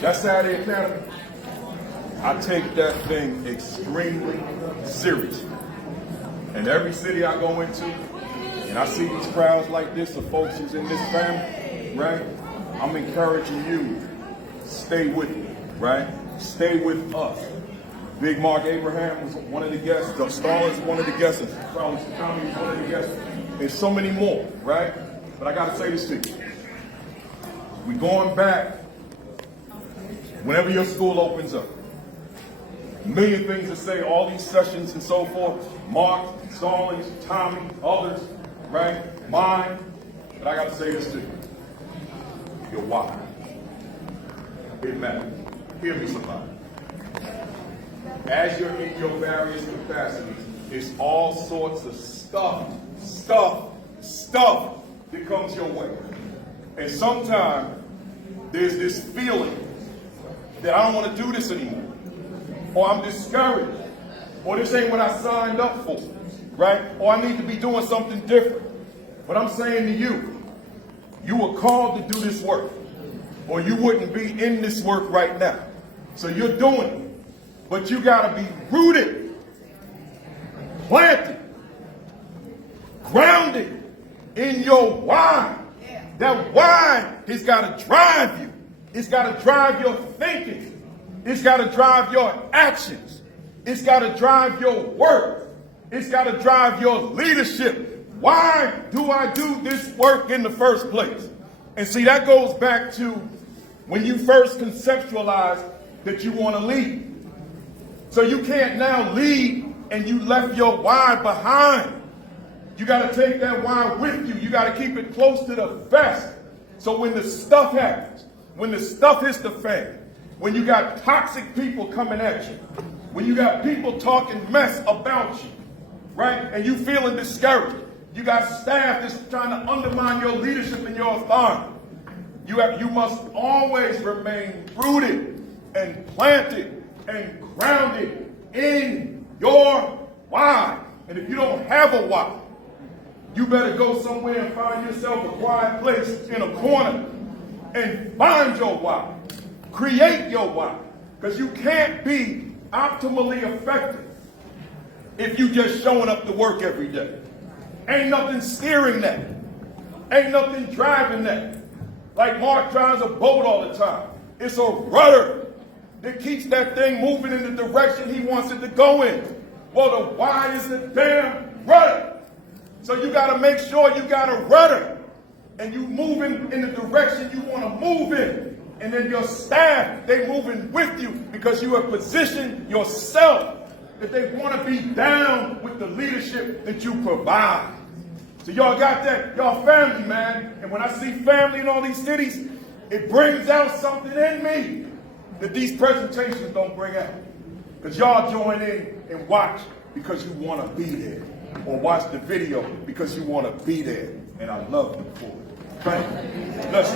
That Saturday Academy, I take that thing extremely serious. And every city I go into, and I see these crowds like this of folks who's in this family, right? I'm encouraging you, stay with me, right? Stay with us. Big Mark Abraham was one of the guests. Doug Starlin is one of the guests. Charles Tommy is one of the guests. There's so many more, right? But I got to say this to you. We're going back whenever your school opens up. A million things to say, all these sessions and so forth. Mark, Starlin, Tommy, others, right? Mine. But I got to say this to you. Your why. It matters. Hear me, somebody. As you're in your various capacities, it's all sorts of stuff that comes your way. And sometimes there's this feeling that I don't want to do this anymore, or I'm discouraged, or this ain't what I signed up for, right? Or I need to be doing something different. But I'm saying to you, you were called to do this work, or you wouldn't be in this work right now. So you're doing it. But you got to be rooted, planted, grounded in your why. That why has got to drive you. It's got to drive your thinking. It's got to drive your actions. It's got to drive your work. It's got to drive your leadership. Why do I do this work in the first place? And see, that goes back to when you first conceptualize that you want to lead. So you can't now lead and you left your why behind. You got to take that why with you. You got to keep it close to the vest. So when the stuff happens, when the stuff hits the fan, when you got toxic people coming at you, when you got people talking mess about you, right? And you feeling discouraged. You got staff that's trying to undermine your leadership and your authority. You must always remain rooted and planted and grounded in your why. And if you don't have a why, you better go somewhere and find yourself a quiet place in a corner and find your why. Create your why. Because you can't be optimally effective if you just showing up to work every day. Ain't nothing steering that. Ain't nothing driving that. Like Mark drives a boat all the time. It's a rudder that keeps that thing moving in the direction he wants it to go in. Well, the why is the damn rudder. So you got to make sure you got a rudder and you moving in the direction you want to move in. And then your staff, they moving with you because you have positioned yourself that they want to be down with the leadership that you provide. So y'all got that, y'all family, man. And when I see family in all these cities, it brings out something in me that these presentations don't bring out. Because y'all join in and watch because you want to be there. Or watch the video because you want to be there. And I love you for it. Thank you. Let's